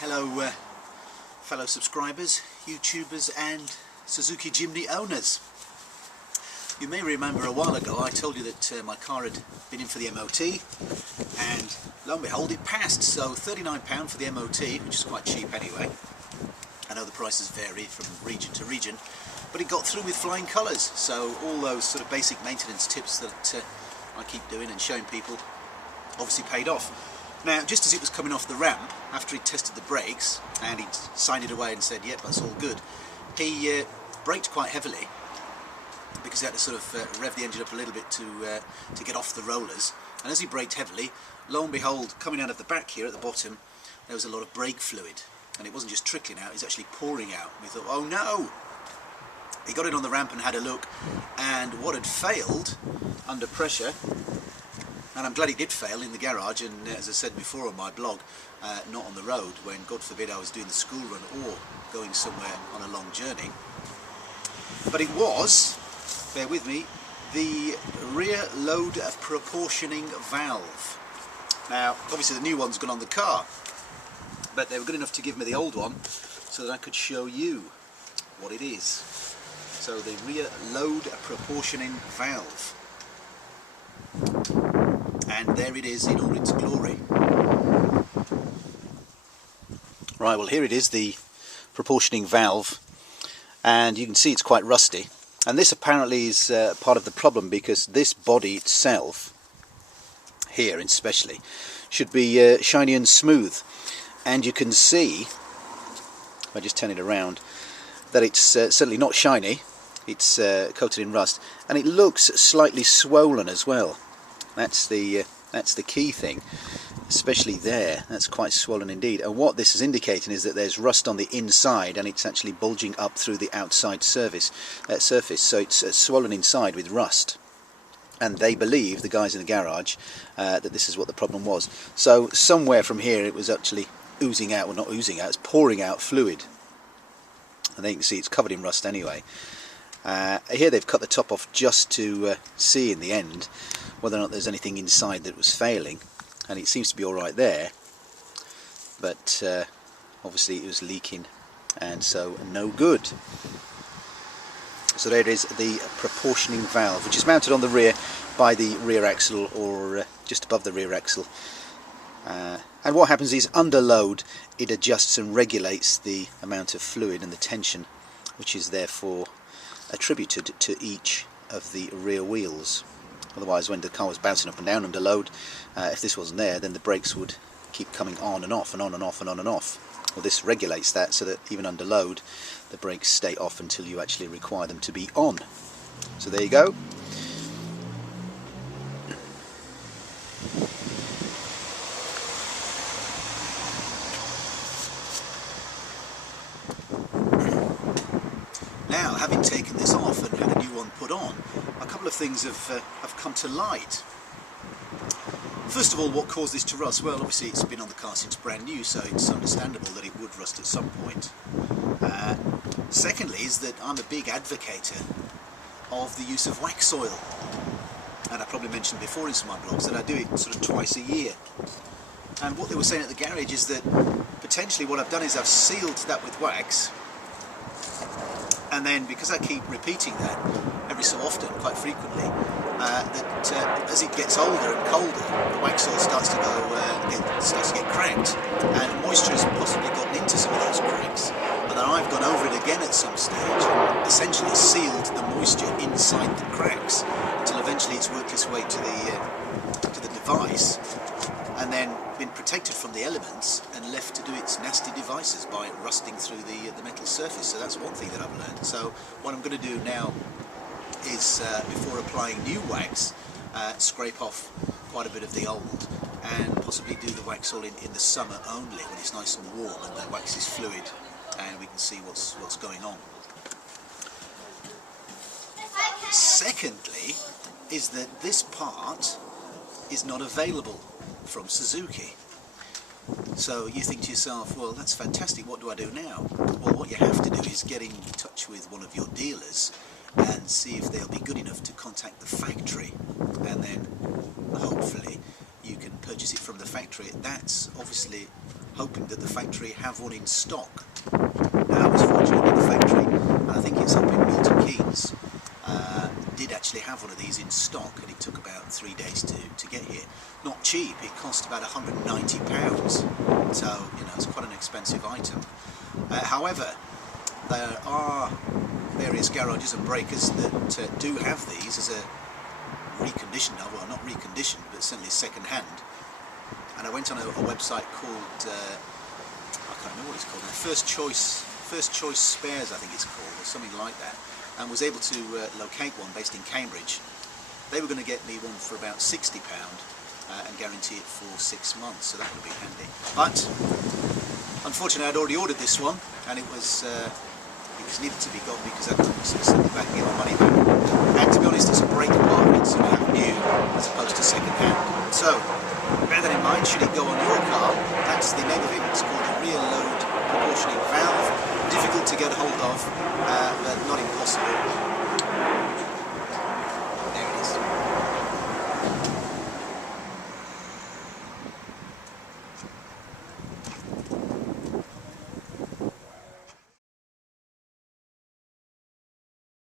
Hello fellow subscribers, YouTubers and Suzuki Jimny owners. You may remember a while ago I told you that my car had been in for the MOT, and lo and behold it passed. So £39 for the MOT, which is quite cheap anyway. I know the prices vary from region to region, but it got through with flying colours. So all those sort of basic maintenance tips that I keep doing and showing people obviously paid off. Now, just as it was coming off the ramp, after he'd tested the brakes and he'd signed it away and said, yep, that's all good, he braked quite heavily because he had to sort of rev the engine up a little bit to get off the rollers. And as he braked heavily, lo and behold, coming out of the back here at the bottom, there was a lot of brake fluid. And it wasn't just trickling out, it was actually pouring out. We thought, oh no! He got it on the ramp and had a look, and what had failed under pressure, and I'm glad it did fail in the garage, and as I said before on my blog, not on the road when, God forbid, I was doing the school run or going somewhere on a long journey. But it was, bear with me, the rear load proportioning valve. Now, obviously the new one's gone on the car, but they were good enough to give me the old one so that I could show you what it is. So the rear load proportioning valve. And there it is in all its glory. Right, well here it is, the proportioning valve, and you can see it's quite rusty. And this apparently is part of the problem, because this body itself, here especially, should be shiny and smooth. And you can see, if I just turn it around, that it's certainly not shiny. It's coated in rust, and it looks slightly swollen as well. That's the key thing, especially there. That's quite swollen indeed. And what this is indicating is that there's rust on the inside, and it's actually bulging up through the outside surface. So it's swollen inside with rust. And they believe, the guys in the garage, that this is what the problem was. So somewhere from here it was actually oozing out, well not oozing out, it's pouring out fluid. And there you can see it's covered in rust anyway. Here they've cut the top off just to see in the end whether or not there's anything inside that was failing, and it seems to be alright there, but obviously it was leaking, and so no good. So there it is, the proportioning valve, which is mounted on the rear by the rear axle, or just above the rear axle. And what happens is, under load, it adjusts and regulates the amount of fluid and the tension, which is therefore attributed to each of the rear wheels. Otherwise, when the car was bouncing up and down under load, if this wasn't there, then the brakes would keep coming on and off and on and off and on and off. Well, this regulates that so that even under load the brakes stay off until you actually require them to be on. So there you go. Now, having taken this off and had a new one put on, a couple of things have come to light. First of all, what caused this to rust? Well, obviously it's been on the car since brand new, so it's understandable that it would rust at some point. Secondly is that I'm a big advocate of the use of wax oil. And I probably mentioned before in some of my blogs that I do it sort of twice a year. And what they were saying at the garage is that potentially what I've done is I've sealed that with wax, and then because I keep repeating that every so often, quite frequently, that as it gets older and colder, the wax oil starts to get cracked, and moisture has possibly gotten into some of those cracks, and then I've gone over it again at some stage and essentially sealed the moisture inside the cracks until eventually it's worked its way to the device, and then been protected from the elements and left to do its nasty devices by rusting through the metal surface. So that's one thing that I've learned. So what I'm going to do now is, before applying new wax, scrape off quite a bit of the old, and possibly do the wax all in the summer only, when it's nice and warm and the wax is fluid and we can see what's going on. Secondly is that this part is not available from Suzuki. So you think to yourself, well, that's fantastic, what do I do now? Well, what you have to do is get in touch with one of your dealers and see if they'll be good enough to contact the factory, and then hopefully you can purchase it from the factory. That's obviously hoping that the factory have one in stock. Now, I was fortunate that the factory, and I think it's up in Milton Keynes, did actually have one of these in stock, and it took about 3 days to get here. Not cheap, it cost about £190, so it's quite an expensive item. However, there are various garages and breakers that do have these as a reconditioned, well, not reconditioned, but certainly second hand. And I went on a website called, I can't remember what it's called now, First Choice Spares, I think it's called, or something like that, and was able to locate one based in Cambridge. They were going to get me one for about £60 and guarantee it for 6 months, so that would be handy. But unfortunately, I'd already ordered this one, and it was needed to be got because I couldn't sort of send it back and get my money back. And to be honest, it's a brake part, it's sort of new as opposed to second hand. So bear that in mind, should it go on your car. That's the name of it. It's called a rear load proportioning valve. Difficult to get hold of, but not impossible.